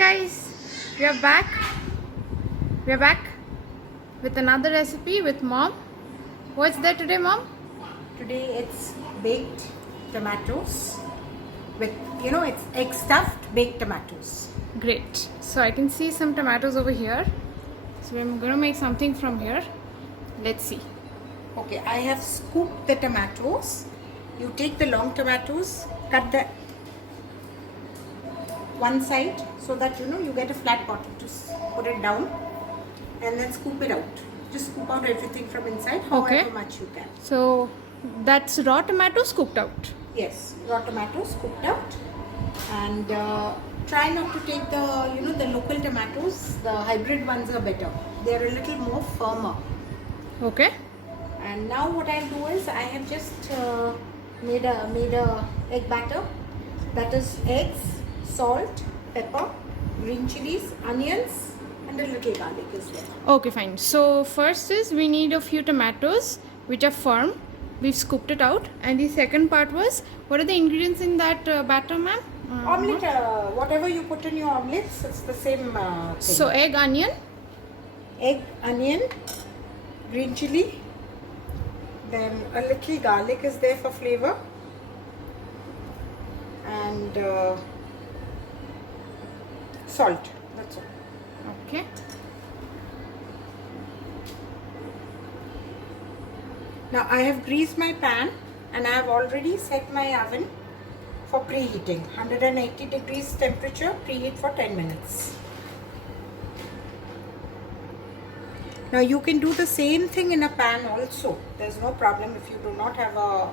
guys, we are back. We are back with another recipe with mom. What's there today, mom? Today it's baked tomatoes with, it's egg stuffed baked tomatoes. Great. So I can see some tomatoes over here. So I'm gonna make something from here. Let's see. Okay, I have scooped the tomatoes. You take the long tomatoes, cut the one side so that you get a flat bottom. Just put it down and then scoop it out. Just scoop out everything from inside, however much you can. So that's raw tomato scooped out. Yes, raw tomatoes scooped out, and try not to take the local tomatoes. The hybrid ones are better. They are a little more firmer. Okay. And now what I'll do is I have just made a egg batter. That is eggs, salt, pepper, green chilies, onions, and a little garlic is there. Okay, fine. So first is we need a few tomatoes which are firm. We've scooped it out. And the second part was, what are the ingredients in that batter, ma'am? Omelette, whatever you put in your omelets, it's the same thing. So egg, onion, green chili, then a little garlic is there for flavor, and salt. That's all. okay. Now I have greased my pan and I have already set my oven for preheating. 180 degrees temperature, preheat for 10 minutes. Now you can do the same thing in a pan also. There's no problem if you do not have a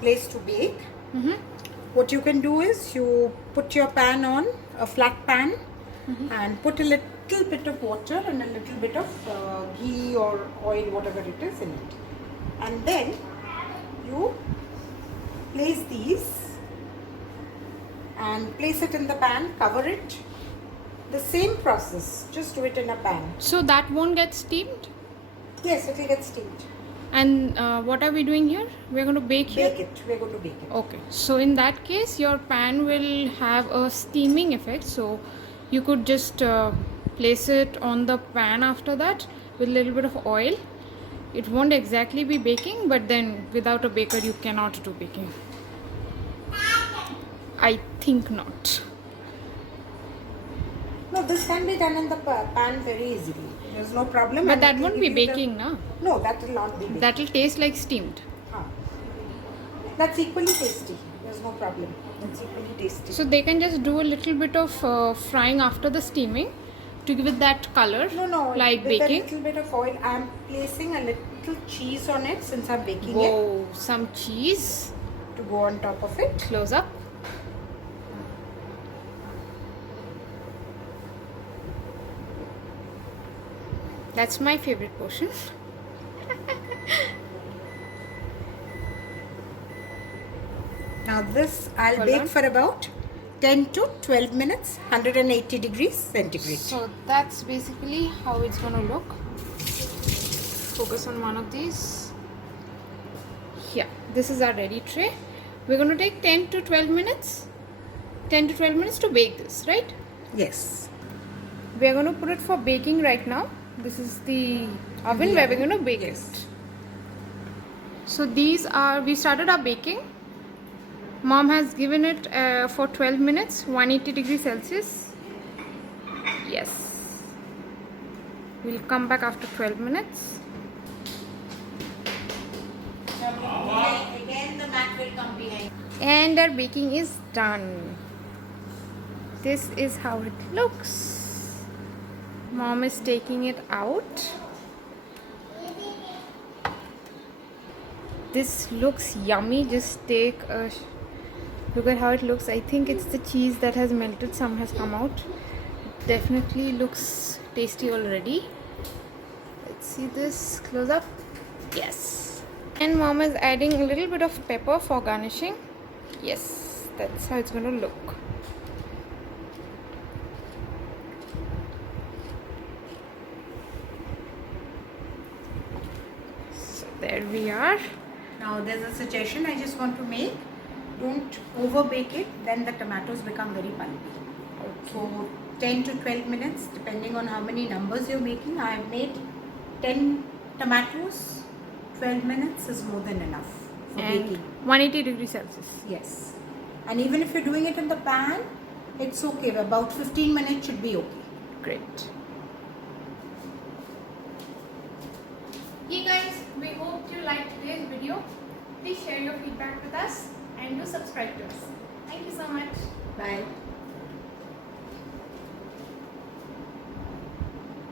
place to bake. What you can do is you put your pan on a flat pan and put a little bit of water and a little bit of ghee or oil, whatever it is, in it. And then you place these and place it in the pan, cover it. The same process, just do it in a pan. So that won't get steamed? Yes, it will get steamed. And what are we doing here? We're going to bake here? Bake it. We're going to bake it. Okay. So in that case, your pan will have a steaming effect. So you could just place it on the pan after that with a little bit of oil. It won't exactly be baking, but then without a baker, you cannot do baking. I think not. No, this can be done in the pan very easily. There's no problem. But that won't be baking, no? No, that will not be baking. That will taste like steamed. That's equally tasty. There's no problem. It's equally tasty. So they can just do a little bit of frying after the steaming to give it that color. No. Like with baking. a little bit of oil, I'm placing a little cheese on it since I'm baking it. Whoa, some cheese. To go on top of it. Close up. That's my favorite portion. Now this I'll bake for about 10 to 12 minutes, 180 degrees centigrade. So that's basically how it's going to look. Focus on one of these. Yeah, this is our ready tray. We're going to take 10 to 12 minutes. 10 to 12 minutes to bake this, right? Yes. We're going to put it for baking right now. This is the oven where we're going to bake it. So these are, we started our baking. Mom has given it for 12 minutes, 180 degrees Celsius. Yes. We'll come back after 12 minutes. Again the mat will come behind. And our baking is done. This is how it looks. Mom is taking it out. This looks yummy. Just take a look at how it looks. I think it's the cheese that has melted. Some has come out. Definitely looks tasty already. Let's see this close up. Yes. And mom is adding a little bit of pepper for garnishing. Yes, that's how it's going to look. So there we are. Now there's a suggestion I just want to make. Don't over bake it, then the tomatoes become very pulpy. So 10 to 12 minutes depending on how many numbers you're making. I have made 10 tomatoes. 12 minutes is more than enough for And baking. 180 degrees Celsius. Yes. And even if you're doing it in the pan, it's okay. About 15 minutes should be okay. Great. Hey guys, we hope you liked today's video. Please share your feedback with us and do subscribe to us. Thank you so much. Bye.